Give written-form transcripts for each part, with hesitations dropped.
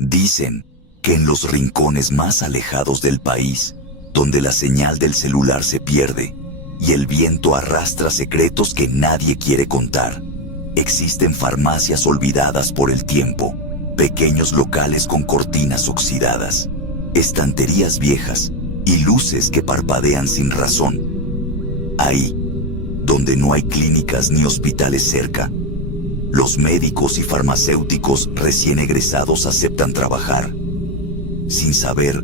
Dicen que en los rincones más alejados del país, donde la señal del celular se pierde y el viento arrastra secretos que nadie quiere contar, existen farmacias olvidadas por el tiempo, pequeños locales con cortinas oxidadas, estanterías viejas y luces que parpadean sin razón. Ahí, donde no hay clínicas ni hospitales cerca, los médicos y farmacéuticos recién egresados aceptan trabajar, sin saber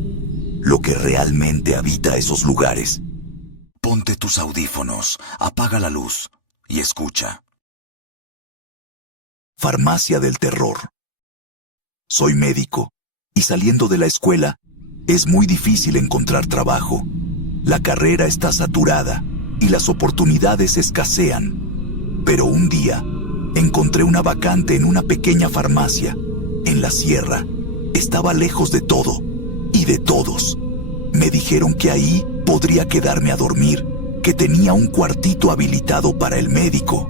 lo que realmente habita esos lugares. Ponte tus audífonos, apaga la luz y escucha. Farmacia del terror. Soy médico y saliendo de la escuela es muy difícil encontrar trabajo. La carrera está saturada y las oportunidades escasean. Pero un día encontré una vacante en una pequeña farmacia en la sierra. Estaba lejos de todo y de todos. Me dijeron que ahí podría quedarme a dormir, que tenía un cuartito habilitado para el médico.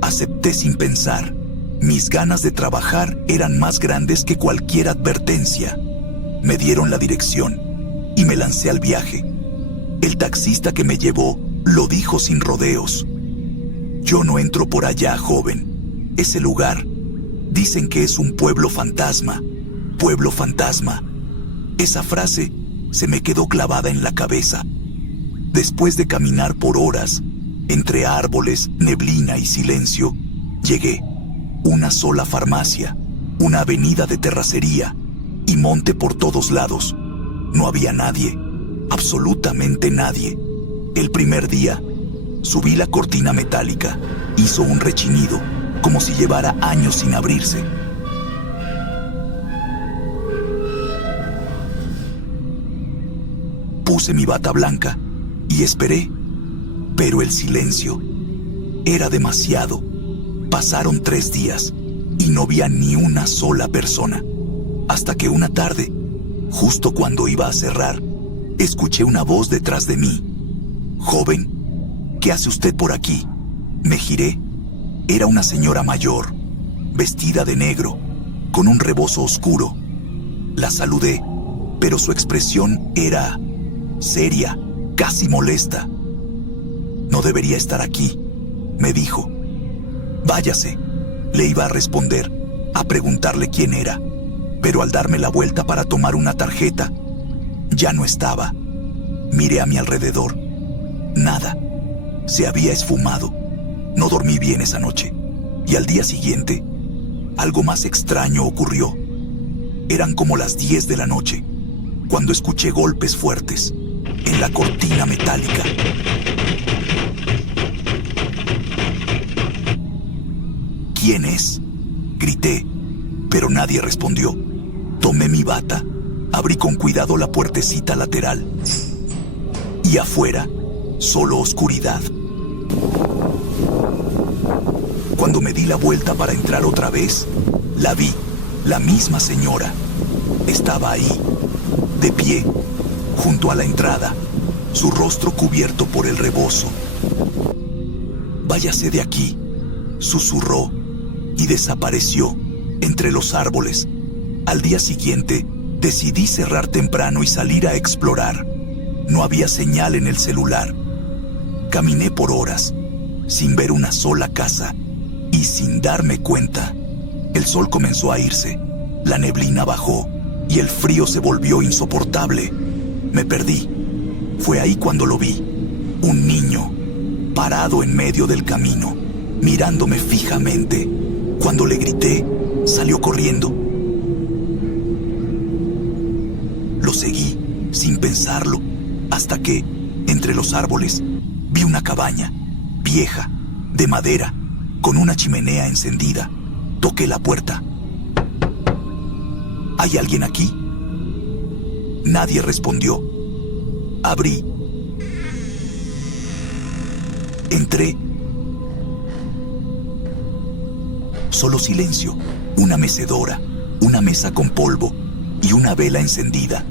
Acepté sin pensar. Mis ganas de trabajar eran más grandes que cualquier advertencia. Me dieron la dirección y me lancé al viaje. El taxista que me llevó lo dijo sin rodeos. Yo no entro por allá, joven. Ese lugar, dicen que es un pueblo fantasma. Pueblo fantasma. Esa frase se me quedó clavada en la cabeza. Después de caminar por horas, entre árboles, neblina y silencio, llegué. Una sola farmacia, una avenida de terracería y monte por todos lados. No había nadie, absolutamente nadie. El primer día, subí la cortina metálica, hizo un rechinido, como si llevara años sin abrirse. Puse mi bata blanca y esperé, pero el silencio era demasiado. Pasaron 3 días y no vi a ni una sola persona. Hasta que una tarde, justo cuando iba a cerrar, escuché una voz detrás de mí. «Joven, ¿qué hace usted por aquí?» Me giré. Era una señora mayor, vestida de negro, con un rebozo oscuro. La saludé, pero su expresión era seria, casi molesta. «No debería estar aquí», me dijo. «Váyase», le iba a responder, a preguntarle quién era, pero al darme la vuelta para tomar una tarjeta, ya no estaba. Miré a mi alrededor. Nada. Se había esfumado. No dormí bien esa noche. Y al día siguiente, algo más extraño ocurrió. Eran como las 10 de la noche, cuando escuché golpes fuertes en la cortina metálica. «¿Quién es?», grité, pero nadie respondió. Tomé mi bata, abrí con cuidado la puertecita lateral. Y afuera, solo oscuridad. Cuando me di la vuelta para entrar otra vez, la vi, la misma señora. Estaba ahí, de pie, junto a la entrada, su rostro cubierto por el rebozo. «Váyase de aquí», susurró, y desapareció entre los árboles. Al día siguiente, decidí cerrar temprano y salir a explorar. No había señal en el celular. Caminé por horas, sin ver una sola casa, y sin darme cuenta, el sol comenzó a irse, la neblina bajó, y el frío se volvió insoportable. Me perdí. Fue ahí cuando lo vi, un niño, parado en medio del camino, mirándome fijamente. Cuando le grité, salió corriendo. Lo seguí, sin pensarlo, hasta que, entre los árboles, vi una cabaña, vieja, de madera, con una chimenea encendida. Toqué la puerta. «¿Hay alguien aquí?». Nadie respondió. Abrí. Entré. Solo silencio, una mecedora, una mesa con polvo y una vela encendida.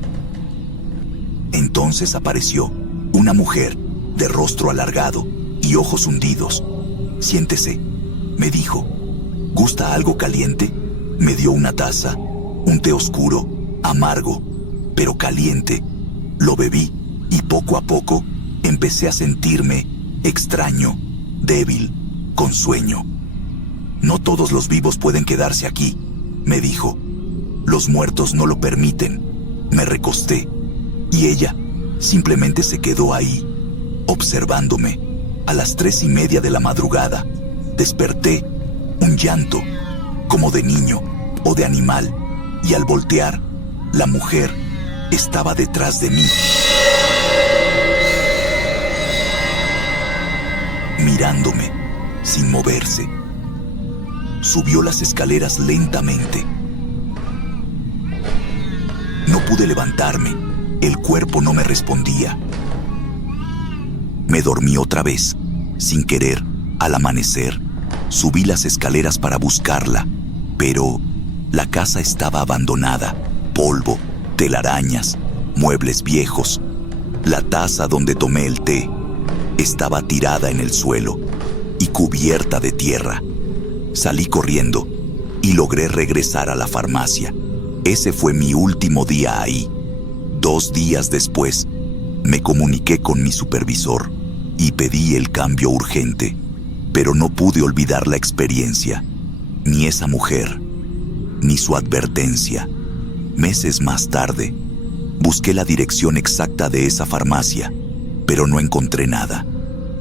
Entonces apareció una mujer de rostro alargado y ojos hundidos. «Siéntese», me dijo. «¿Gusta algo caliente?». Me dio una taza Un té oscuro, amargo, pero caliente. Lo bebí y poco a poco empecé a sentirme extraño, débil, con sueño. No todos los vivos pueden quedarse aquí, me dijo. Los muertos no lo permiten. Me recosté y ella simplemente se quedó ahí, observándome. A las 3:30 de la madrugada, desperté, un llanto, como de niño o de animal, y al voltear, la mujer estaba detrás de mí, mirándome, sin moverse. Subió las escaleras lentamente. No pude levantarme, el cuerpo no me respondía. Me dormí otra vez, sin querer. Al amanecer, subí las escaleras para buscarla, pero la casa estaba abandonada. Polvo, telarañas, muebles viejos. La taza donde tomé el té estaba tirada en el suelo y cubierta de tierra. Salí corriendo y logré regresar a la farmacia. Ese fue mi último día ahí. 2 días después, me comuniqué con mi supervisor y pedí el cambio urgente, pero no pude olvidar la experiencia, ni esa mujer, ni su advertencia. Meses más tarde, busqué la dirección exacta de esa farmacia, pero no encontré nada.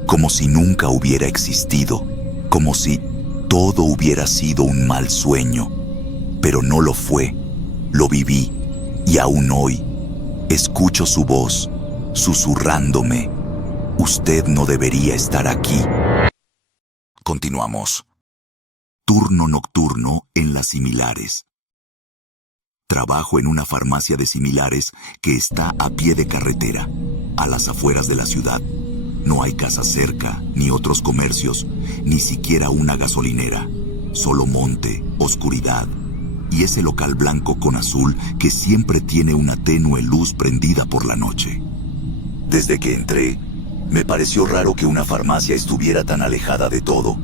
Como si nunca hubiera existido, como si todo hubiera sido un mal sueño. Pero no lo fue, lo viví, y aún hoy escucho su voz, susurrándome: usted no debería estar aquí. Continuamos. Turno nocturno en las Similares. Trabajo en una farmacia de Similares que está a pie de carretera, a las afueras de la ciudad. No hay casa cerca, ni otros comercios, ni siquiera una gasolinera. Solo monte, oscuridad, y ese local blanco con azul que siempre tiene una tenue luz prendida por la noche. Desde que entré, me pareció raro que una farmacia estuviera tan alejada de todo.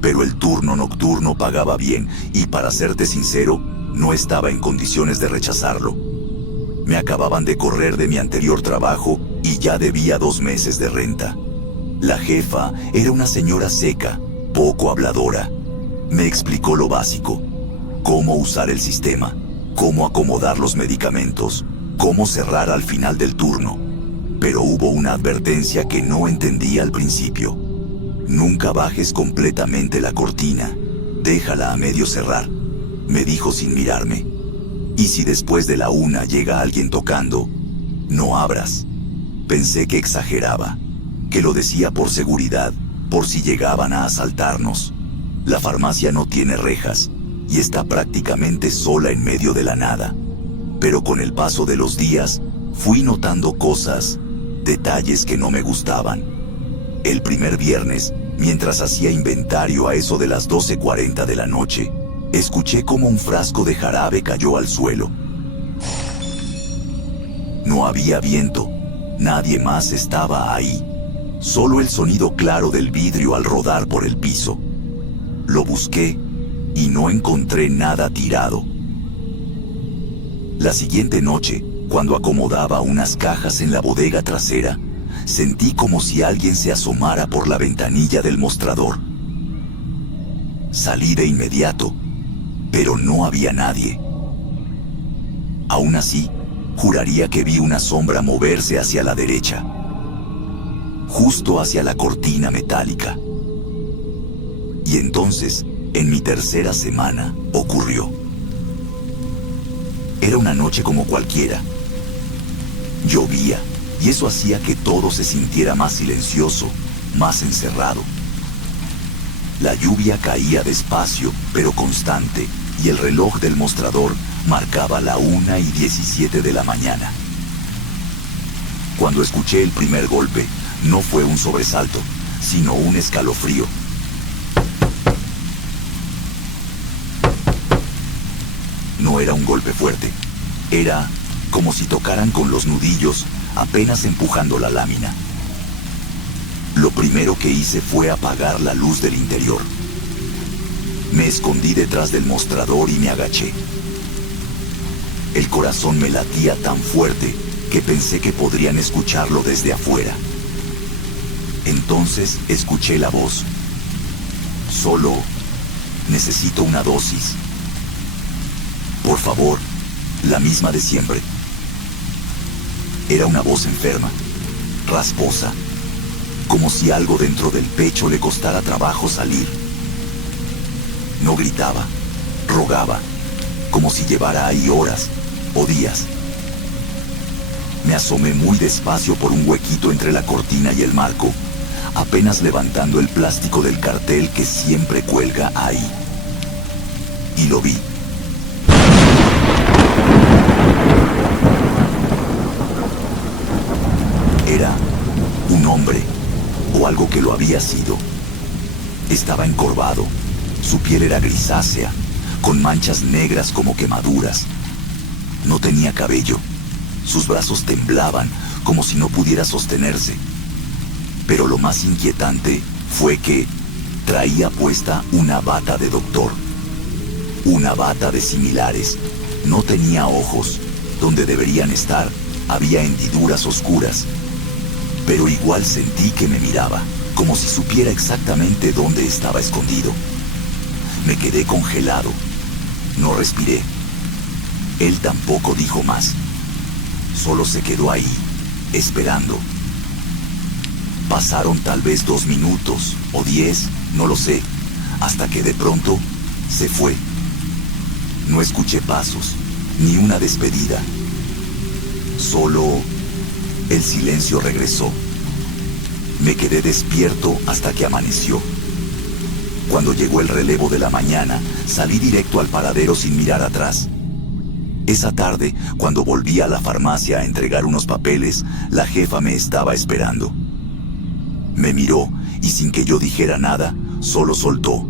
Pero el turno nocturno pagaba bien y, para serte sincero, no estaba en condiciones de rechazarlo. Me acababan de correr de mi anterior trabajo y ya debía 2 meses de renta. La jefa era una señora seca, poco habladora. Me explicó lo básico: cómo usar el sistema, cómo acomodar los medicamentos, cómo cerrar al final del turno. Pero hubo una advertencia que no entendí al principio. Nunca bajes completamente la cortina, déjala a medio cerrar, me dijo sin mirarme. Y si después de la 1 llega alguien tocando, no abras. Pensé que exageraba, que lo decía por seguridad, por si llegaban a asaltarnos. La farmacia no tiene rejas y está prácticamente sola en medio de la nada. Pero con el paso de los días, fui notando cosas, detalles que no me gustaban. El primer viernes, mientras hacía inventario a eso de las 12:40 de la noche, escuché como un frasco de jarabe cayó al suelo. No había viento, nadie más estaba ahí, solo el sonido claro del vidrio al rodar por el piso. Lo busqué y no encontré nada tirado. La siguiente noche, cuando acomodaba unas cajas en la bodega trasera, sentí como si alguien se asomara por la ventanilla del mostrador. Salí de inmediato, pero no había nadie. Aún así, juraría que vi una sombra moverse hacia la derecha, justo hacia la cortina metálica. Y entonces, en mi tercera semana, ocurrió. Era una noche como cualquiera. Llovía, y eso hacía que todo se sintiera más silencioso, más encerrado. La lluvia caía despacio, pero constante, y el reloj del mostrador marcaba la 1:17 de la mañana. Cuando escuché el primer golpe, no fue un sobresalto, sino un escalofrío. No era un golpe fuerte, era como si tocaran con los nudillos, apenas empujando la lámina. Lo primero que hice fue apagar la luz del interior. Me escondí detrás del mostrador y me agaché. El corazón me latía tan fuerte que pensé que podrían escucharlo desde afuera. Entonces escuché la voz. Solo necesito una dosis. Por favor, la misma de siempre. Era una voz enferma, rasposa, como si algo dentro del pecho le costara trabajo salir. No gritaba, rogaba, como si llevara ahí horas o días. Me asomé muy despacio por un huequito entre la cortina y el marco, apenas levantando el plástico del cartel que siempre cuelga ahí. Y lo vi. Era un hombre, o algo que lo había sido. Estaba encorvado, su piel era grisácea, con manchas negras como quemaduras. No tenía cabello, sus brazos temblaban como si no pudiera sostenerse. Pero lo más inquietante fue que traía puesta una bata de doctor. Una bata de similares. No tenía ojos. Donde deberían estar, había hendiduras oscuras. Pero igual sentí que me miraba, como si supiera exactamente dónde estaba escondido. Me quedé congelado. No respiré. Él tampoco dijo más. Solo se quedó ahí, esperando. Pasaron tal vez 2 minutos o 10, no lo sé, hasta que de pronto se fue. No escuché pasos, ni una despedida. Solo el silencio regresó. Me quedé despierto hasta que amaneció. Cuando llegó el relevo de la mañana, salí directo al paradero sin mirar atrás. Esa tarde, cuando volví a la farmacia a entregar unos papeles, la jefa me estaba esperando. Me miró y sin que yo dijera nada, solo soltó.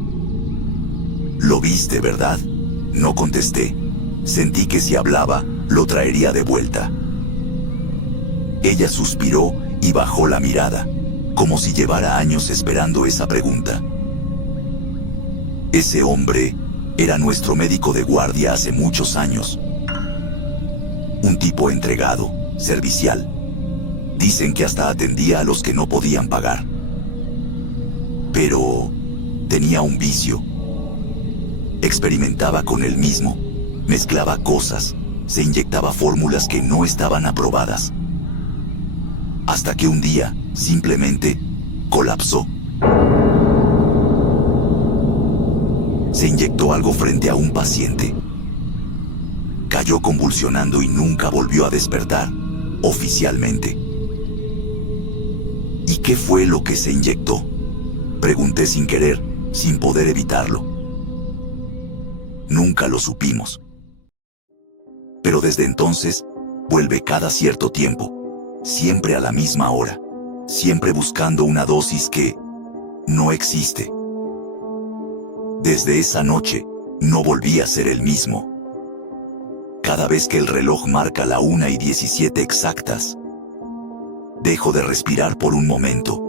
«Lo viste, ¿verdad?». No contesté. Sentí que si hablaba, lo traería de vuelta. Ella suspiró y bajó la mirada, como si llevara años esperando esa pregunta. Ese hombre era nuestro médico de guardia hace muchos años. Un tipo entregado, servicial. Dicen que hasta atendía a los que no podían pagar. Pero tenía un vicio. Experimentaba con él mismo, mezclaba cosas, se inyectaba fórmulas que no estaban aprobadas. Hasta que un día, simplemente, colapsó. Se inyectó algo frente a un paciente. Cayó convulsionando y nunca volvió a despertar, oficialmente. ¿Y qué fue lo que se inyectó?, pregunté sin querer, sin poder evitarlo. Nunca lo supimos. Pero desde entonces, vuelve cada cierto tiempo, siempre a la misma hora, siempre buscando una dosis que no existe. Desde esa noche, no volví a ser el mismo. Cada vez que el reloj marca la 1:17 exactas, dejo de respirar por un momento.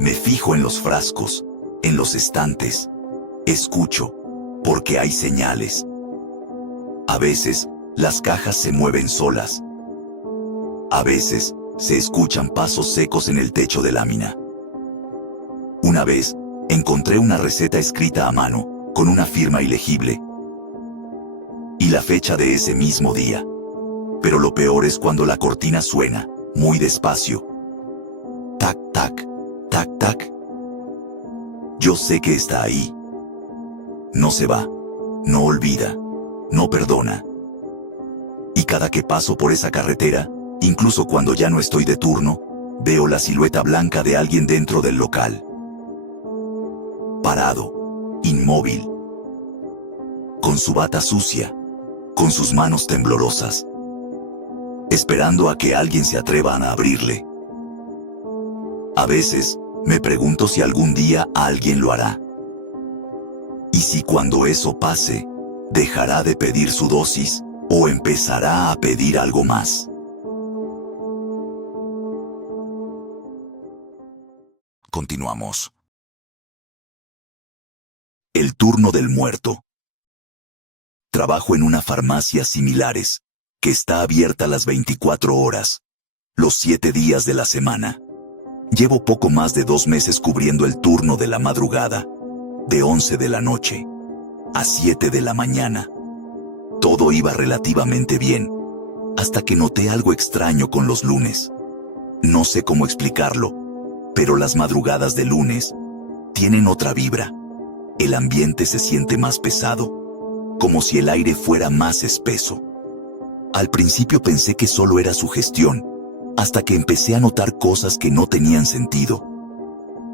Me fijo en los frascos, en los estantes. Escucho, porque hay señales. A veces, las cajas se mueven solas. A veces, se escuchan pasos secos en el techo de lámina. Una vez, encontré una receta escrita a mano, con una firma ilegible. Y la fecha de ese mismo día. Pero lo peor es cuando la cortina suena, muy despacio. Tac, tac, tac, tac. Yo sé que está ahí. No se va, no olvida, no perdona. Y cada que paso por esa carretera, incluso cuando ya no estoy de turno, veo la silueta blanca de alguien dentro del local. Parado, inmóvil, con su bata sucia, con sus manos temblorosas, esperando a que alguien se atreva a abrirle. A veces, me pregunto si algún día alguien lo hará. Y si cuando eso pase, dejará de pedir su dosis o empezará a pedir algo más. Continuamos. El turno del muerto. Trabajo en una farmacia similares, que está abierta las 24 horas, los 7 días de la semana. Llevo poco más de 2 meses cubriendo el turno de la madrugada, de 11 de la noche a 7 de la mañana. Todo iba relativamente bien, hasta que noté algo extraño con los lunes. No sé cómo explicarlo, pero las madrugadas de lunes tienen otra vibra. El ambiente se siente más pesado, como si el aire fuera más espeso. Al principio pensé que solo era sugestión, hasta que empecé a notar cosas que no tenían sentido.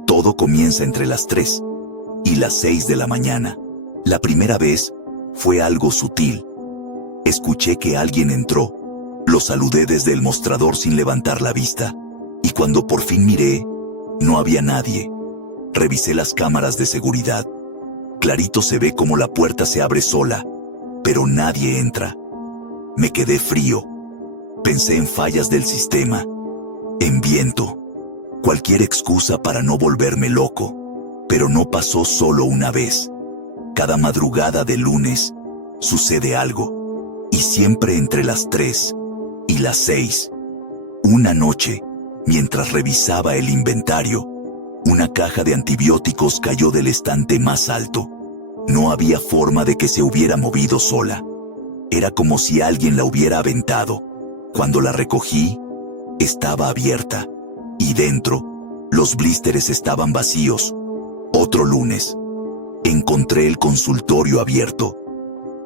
Todo comienza entre las 3 y las 6 de la mañana. La primera vez fue algo sutil. Escuché que alguien entró. Lo saludé desde el mostrador sin levantar la vista, y cuando por fin miré, no había nadie. Revisé las cámaras de seguridad. Clarito se ve como la puerta se abre sola, pero nadie entra. Me quedé frío. Pensé en fallas del sistema, en viento, cualquier excusa para no volverme loco. Pero no pasó solo una vez. Cada madrugada de lunes sucede algo, y siempre entre las 3 y las 6. Una noche, mientras revisaba el inventario, una caja de antibióticos cayó del estante más alto. No había forma de que se hubiera movido sola. Era como si alguien la hubiera aventado. Cuando la recogí, estaba abierta, y dentro, los blísteres estaban vacíos. Otro lunes, encontré el consultorio abierto.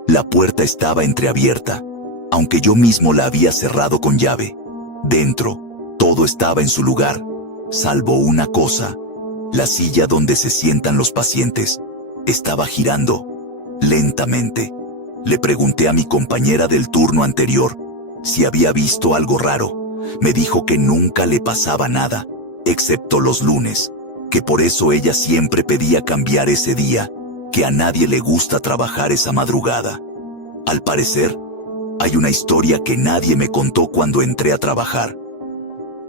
La puerta estaba entreabierta, aunque yo mismo la había cerrado con llave. Dentro, todo estaba en su lugar, salvo una cosa. La silla donde se sientan los pacientes estaba girando lentamente. Le pregunté a mi compañera del turno anterior si había visto algo raro. Me dijo que nunca le pasaba nada, excepto los lunes, que por eso ella siempre pedía cambiar ese día, que a nadie le gusta trabajar esa madrugada. Al parecer, hay una historia que nadie me contó cuando entré a trabajar.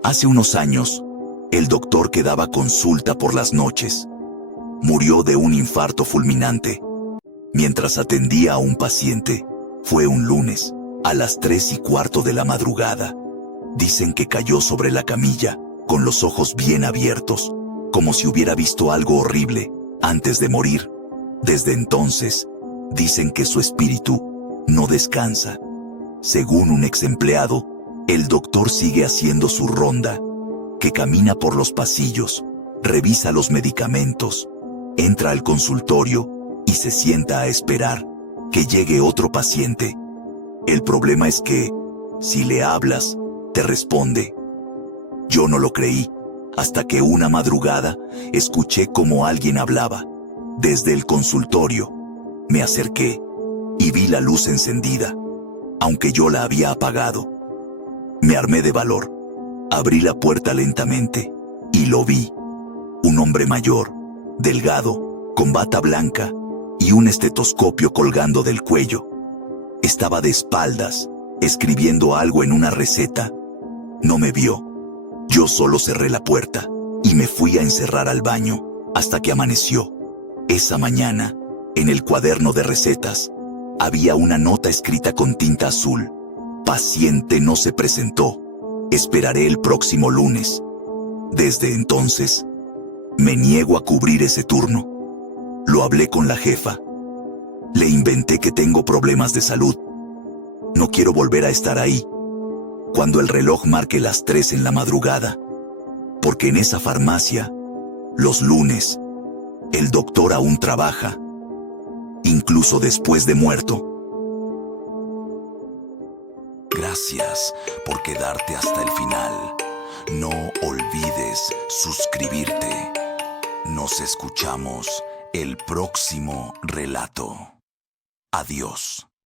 Hace unos años, el doctor que daba consulta por las noches murió de un infarto fulminante. Mientras atendía a un paciente, fue un lunes, a las 3:15 de la madrugada. Dicen que cayó sobre la camilla, con los ojos bien abiertos, como si hubiera visto algo horrible antes de morir. Desde entonces, dicen que su espíritu no descansa. Según un ex empleado, el doctor sigue haciendo su ronda, que camina por los pasillos, revisa los medicamentos, entra al consultorio y se sienta a esperar que llegue otro paciente. El problema es que, si le hablas, te responde. Yo no lo creí, hasta que una madrugada escuché cómo alguien hablaba. Desde el consultorio, me acerqué y vi la luz encendida, aunque yo la había apagado. Me armé de valor, abrí la puerta lentamente y lo vi. Un hombre mayor, delgado, con bata blanca y un estetoscopio colgando del cuello. Estaba de espaldas, escribiendo algo en una receta. No me vio. Yo solo cerré la puerta y me fui a encerrar al baño hasta que amaneció. Esa mañana, en el cuaderno de recetas, había una nota escrita con tinta azul. Paciente no se presentó. Esperaré el próximo lunes. Desde entonces, me niego a cubrir ese turno. Lo hablé con la jefa. Le inventé que tengo problemas de salud. No quiero volver a estar ahí cuando el reloj marque las 3 en la madrugada, porque en esa farmacia, los lunes, el doctor aún trabaja, incluso después de muerto. Gracias por quedarte hasta el final. No olvides suscribirte. Nos escuchamos el próximo relato. Adiós.